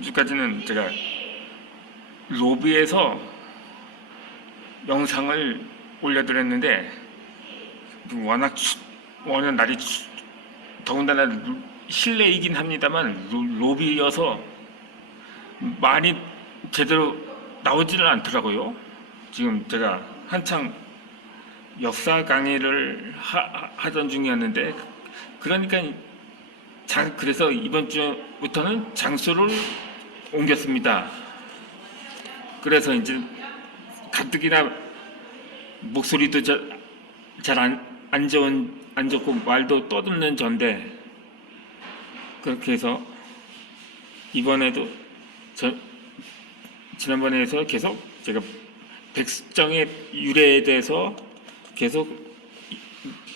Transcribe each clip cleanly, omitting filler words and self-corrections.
지금까지는 제가 로비에서 영상을 올려드렸는데 워낙 날이 더군다나 실내이긴 합니다만 로비여서 많이 제대로 나오지는 않더라고요. 지금 제가 한창 역사 강의를 하던 중이었는데, 그러니까 그래서 이번 주부터는 장소를 옮겼습니다. 그래서 이제 가뜩이나 목소리도 잘 안 좋고 말도 떠듬는 전데, 그렇게 해서 이번에도 지난번에 해서 계속 제가 백정의 유래에 대해서 계속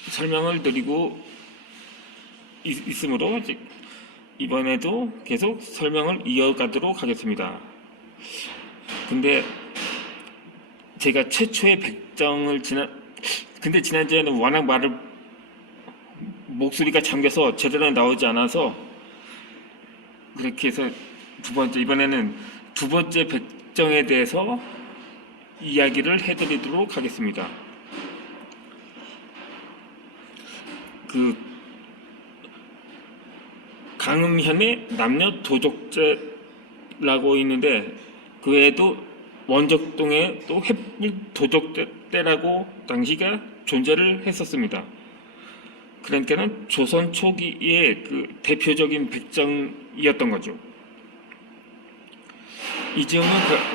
설명을 드리고 있으므로 이번에도 계속 설명을 이어가도록 하겠습니다. 근데 제가 최초의 백정을 근데 지난주에는 워낙 목소리가 잠겨서 제대로 나오지 않아서 그렇게 해서 이번에는 두 번째 백정에 대해서 이야기를 해드리도록 하겠습니다. 강음현의 남녀 도적죄라고 있는데, 그 외에도 원적동의 또 횃불 도적죄라고 당시가 존재를 했었습니다. 그러니까는 조선 초기의 그 대표적인 백정이었던 거죠. 이 즈음에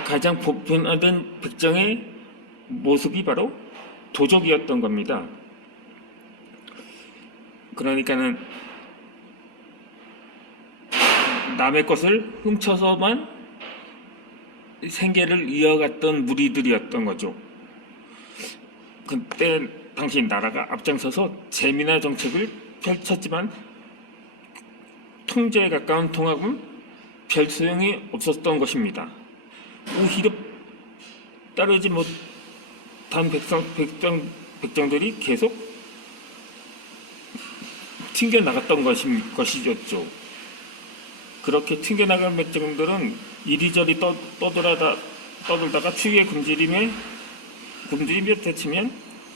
가장 보편화된 백정의 모습이 바로 도적이었던 겁니다. 그러니까는 남의 것을 훔쳐서만 생계를 이어갔던 무리들이었던 거죠. 그때 당시 나라가 앞장서서 재민화 정책을 펼쳤지만 통제에 가까운 통합은 별 소용이 없었던 것입니다. 오히려 따르지 못한 백정들이 계속 튕겨나갔던 것이었죠. 그렇게 튕겨나간 백정들은 이리저리 떠돌다가 추위에 굶주림에 대치면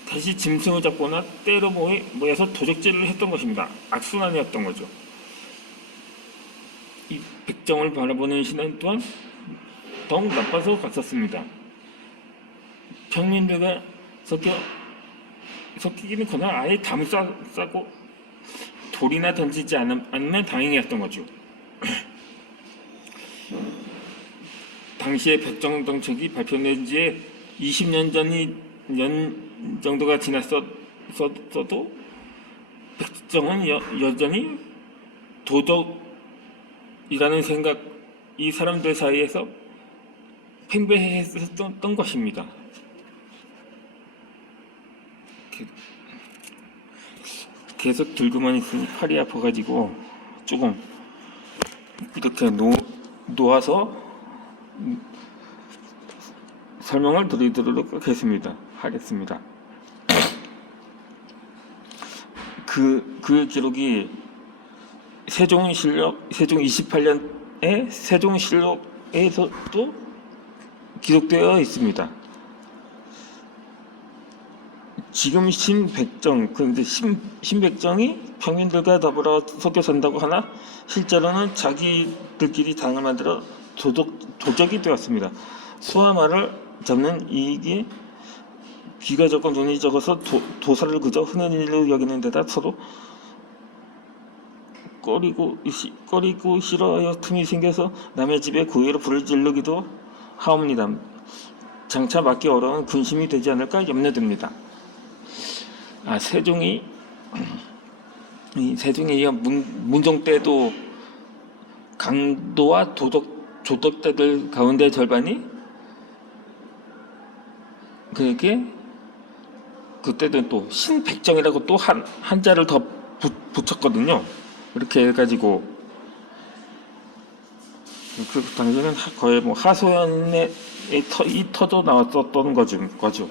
다시 짐승을 잡거나 때로 모여서 도적질을 했던 것입니다. 악순환이었던 거죠. 이 백정을 바라보는 시선 또한 더욱 나빠서 갔었습니다. 평민들과 섞이기는커녕 아예 감싸고 돌이나 던지지 않으면 다행이었던 거죠. 당시의 백정 정책이 발표된 지에 20년 정도가 지났어도 백정은 여전히 도덕이라는 생각이 사람들 사이에서 팽배했었던 것입니다. 계속 들고만 있으니 팔이 아파가지고 조금 이렇게 놓아서 설명을 드리도록 하겠습니다. 그 기록이 세종실록, 세종 28년에 세종실록에서도 기록되어 있습니다. 지금 신백정, 그런데 신백정이 평민들과 더불어 섞여 산다고 하나 실제로는 자기들끼리 당을 만들어 도적이 되었습니다. 수와 말을 잡는 이익이 귀가 적고 눈이 적어서 도사를 그저 흔한 일로 여기는 데다 서로 꺼리고 싫어하여 틈이 생겨서 남의 집에 고의로 불을 지르기도 하옵니다. 장차 막기 어려운 군심이 되지 않을까 염려됩니다. 세종이 문종 때도 강도와 조덕자들 가운데 절반이 그때도 또 신백정이라고 또 한자를 더 붙였거든요. 이렇게 해가지고 그 당시에는 거의 하소연의 이 터도 나왔었던 거죠.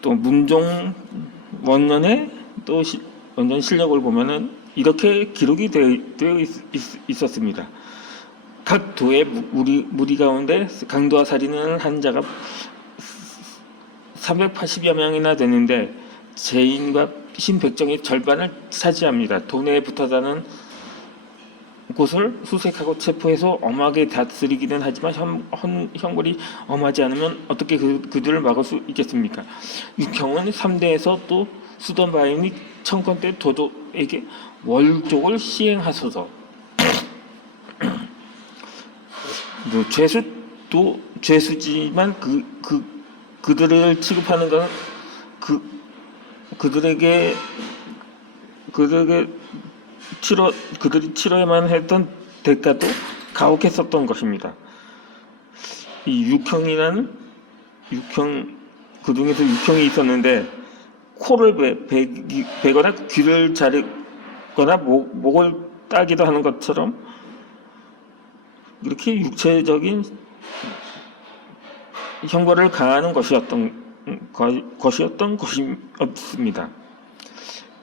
또 문종 원년의 또 원년 실력을 보면은 이렇게 기록이 되어 있었습니다. 각 도의 무리 가운데 강도와 살인을 한 자가 380여 명이나 되는데 죄인과 신백정이 절반을 차지합니다. 도내에 붙어 사는 곳을 수색하고 체포해서 엄하게 다스리기는 하지만 형벌이 엄하지 않으면 어떻게 그들을 막을 수 있겠습니까? 이 경우는 3대에서 또 쓰던 바이니 청건대 도독에게 월족을 시행하소서. 죄수도 죄수지만 그들을 취급하는 것은 그들이 치러야만 했던 대가도 가혹했었던 것입니다. 이 육형 그 중에서 육형이 있었는데 코를 베거나 귀를 자르거나 목을 따기도 하는 것처럼 이렇게 육체적인 형벌을 가하는 것이었던 것이었습니다.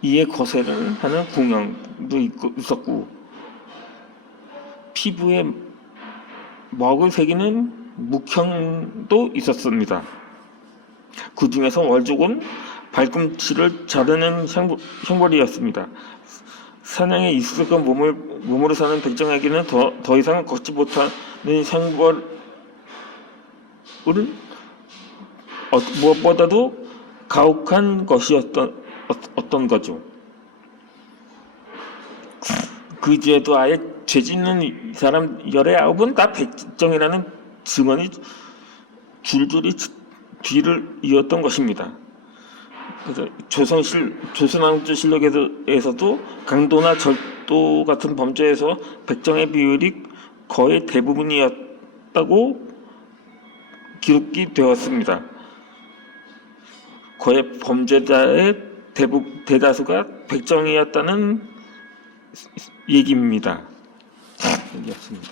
이에 거세를 하는 궁형도 있었고 피부에 먹을 새기는 묵형도 있었습니다. 그 중에서 월족은 발꿈치를 자르는 형벌이었습니다. 사냥에 익숙한 몸으로 사는 백정에게는 더 이상 걷지 못하는 형벌은 무엇보다도 가혹한 것이었던 거죠. 그 죄도 아예 죄 짓는 사람 19은 다 백정이라는 증언이 줄줄이 뒤를 이었던 것입니다. 그래서 조선왕조실록에서도 강도나 절도 같은 범죄에서 백정의 비율이 거의 대부분이었다고 기록이 되었습니다. 거의 범죄자의 대다수가 백정이었다는 얘기입니다. 여기였습니다.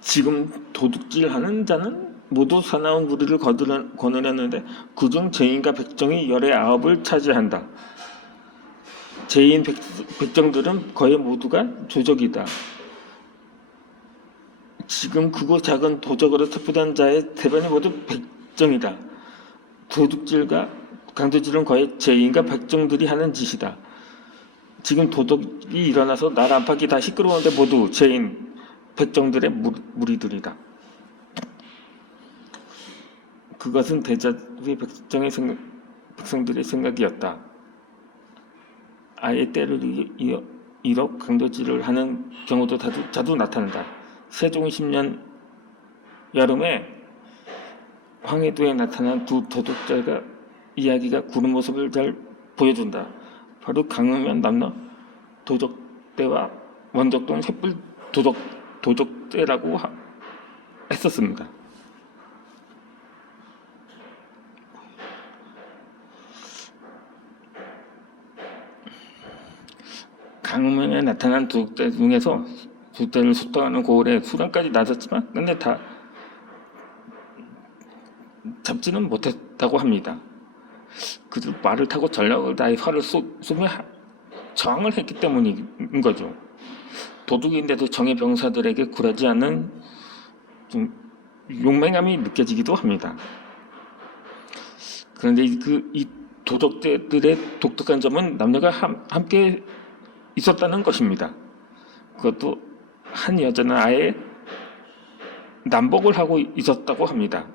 지금 도둑질하는 자는 모두 사나운 무리를 거느렸는데 그중 죄인과 백정이 열의 9을 차지한다. 죄인 백정들은 거의 모두가 조적이다. 지금 크고 작은 도적으로 체포된 자의 대부분이 모두 백정이다. 도둑질과 강도질은 거의 죄인과 백정들이 하는 짓이다. 지금 도둑이 일어나서 날 안팎이 다 시끄러운데 모두 죄인 백정들의 무리들이다. 그것은 대자의 백성들의 생각이었다. 아예 때를 이어 강도질을 하는 경우도 자주 나타난다. 세종 10년 여름에 황해도에 나타난 두 도둑자가 이야기가 그런 모습을 잘 보여준다. 바로 강흥면 남로 도적대와 원적동 횃불 도적대라고 했었습니다. 강흥면에 나타난 도적대 중에서 도적대를 소탕하는 고을에 수량까지 나섰지만 근데 다 잡지는 못했다고 합니다. 그들 말을 타고 전력을 다해 활을 쏘며 저항을 했기 때문인 거죠. 도둑인데도 정예 병사들에게 굴하지 않는 좀 용맹함이 느껴지기도 합니다. 그런데 이 도적들의 독특한 점은 남녀가 함께 있었다는 것입니다. 그것도 한 여자는 아예 남복을 하고 있었다고 합니다.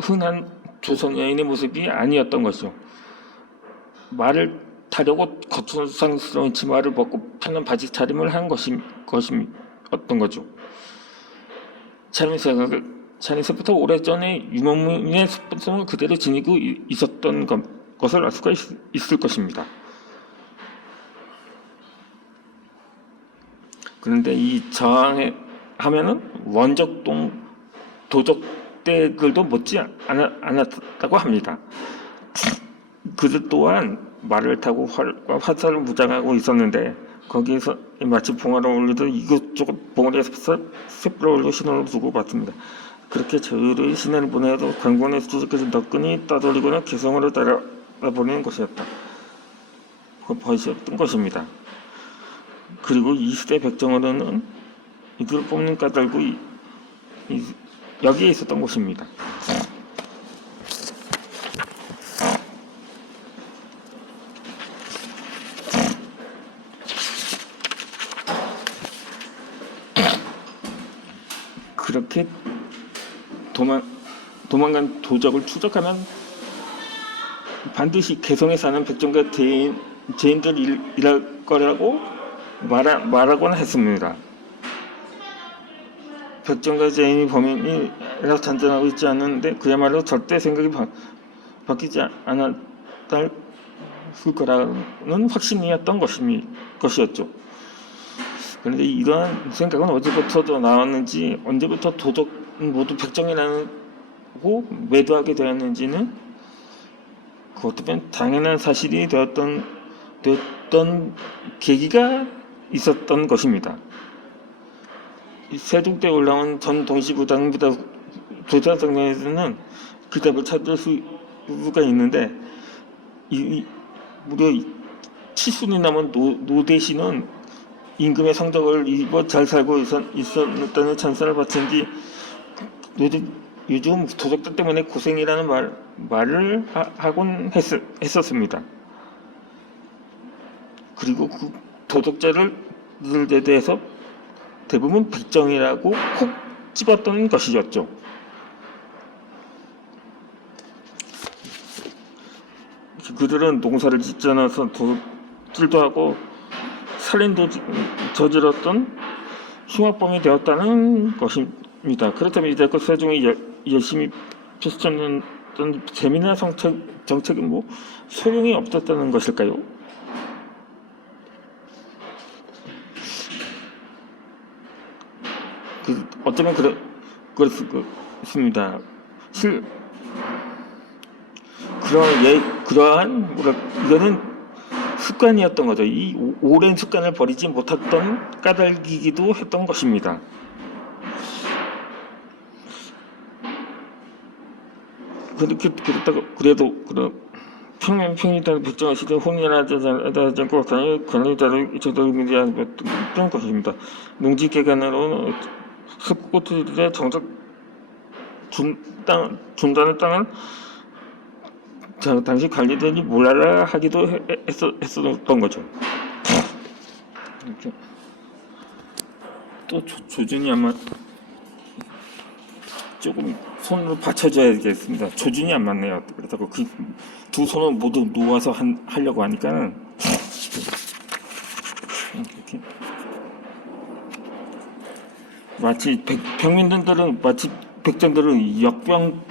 흔한 조선 여인의 모습이 아니었던 것이죠. 말을 타려고 거추장스러운 치마를 벗고 편한 바지 차림을 한 것이었던 거죠. 차림새부터 오래전에 유목민의 습성을 그대로 지니고 있었던 것을 알 수가 있을 것입니다. 그런데 이 저항에 하면은 원적동 도적대들도 못지 않았다고 합니다. 그들 또한 말을 타고 화살을 무장하고 있었는데 거기에서 마치 봉화를 올리듯 이것저것 봉우리에서 횃불을 올려 신호를 주고 받습니다. 그렇게 저희의 시내를 보내도 관군의 수족에서 너끈히 따돌리고는 개성으로 따라보내는 것이었던 것입니다. 그리고 이 시대 백정으로는 이들을 뽑는 까닭도 여기에 있었던 것입니다. 그렇게 도망간 도적을 추적하면 반드시 개성에 사는 백정과 죄인들이랄 거라고 말하곤 했습니다. 백정과 죄인이 범인이라고 단정하고 있지 않는데 그야말로 절대 생각이 바뀌지 않았을 거라는 확신이었던 것이었죠. 그런데 이러한 생각은 어디부터 나왔는지, 언제부터 도덕은 모두 백정이라고 매도하게 되었는지는 그것도 당연한 사실이 되었던 계기가 있었던 것입니다. 세종 때 올라온 전 동시부당 조사정에서는 그 답을 찾을 수가 있는데, 무려 7순이 남은 노대신은 임금의 성적을 입어 잘 살고 있었다는 찬사를 바친 뒤 요즘 도적들 때문에 고생이라는 말을 하곤 했었습니다. 그리고 그 도덕자들에 대해서 대부분 백정이라고 콕 집었던 것이었죠. 그들은 농사를 짓지 않아서 도둑질도 하고 살인도 저질렀던 흉악범이 되었다는 것입니다. 그렇다면 이제껏 세종이 열심히 펼쳤던 재미난 정책은 소용이 없었다는 것일까요? 어쩌면 그렇습니다. 이거는 습관이었던 거죠. 이 오랜 습관을 버리지 못했던 까닭이기도 했던 것입니다. 그래도 평민이라는 백정의 시대 혼인하지 않고 관리자를 저들미디어했던 것입니다. 농지개간으로 습꽃들의 정작 준다는 땅은 당시 관리들이 몰라라 하기도 했었던 거죠. 이렇게. 또 조준이 아마 조금 손으로 받쳐줘야겠습니다. 조준이 안 맞네요. 그래서 그 두 손을 모두 놓아서 하려고 하니까는 이렇게. 마치 백정들은 역병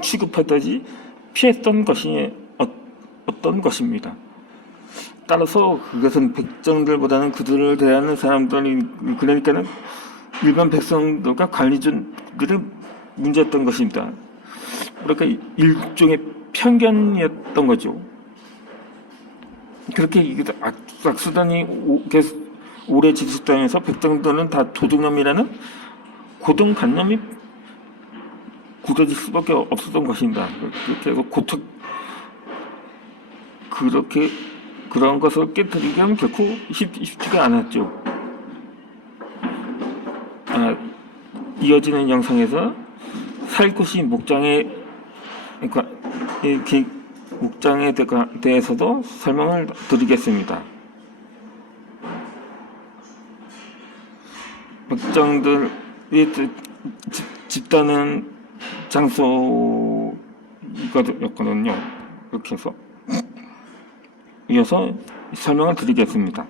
취급하듯이 피했던 것이 어떤 것입니다. 따라서 그것은 백정들보다는 그들을 대하는 사람들이, 그러니까는 일반 백성들과 관리자들의 문제였던 것입니다. 그러니까 일종의 편견이었던 거죠. 그렇게 악수단이 오래 지속되면서 백정들은 다 도둑놈이라는 고정관념이 굳어질 수밖에 없었던 것입니다. 그렇게 해서 그런 것을 깨뜨리기는 결코 쉽지가 않았죠. 이어지는 영상에서 살구시 목장에 대해서도 설명을 드리겠습니다. 백정들이 집단은 장소였거든요. 이렇게 해서 이어서 설명을 드리겠습니다.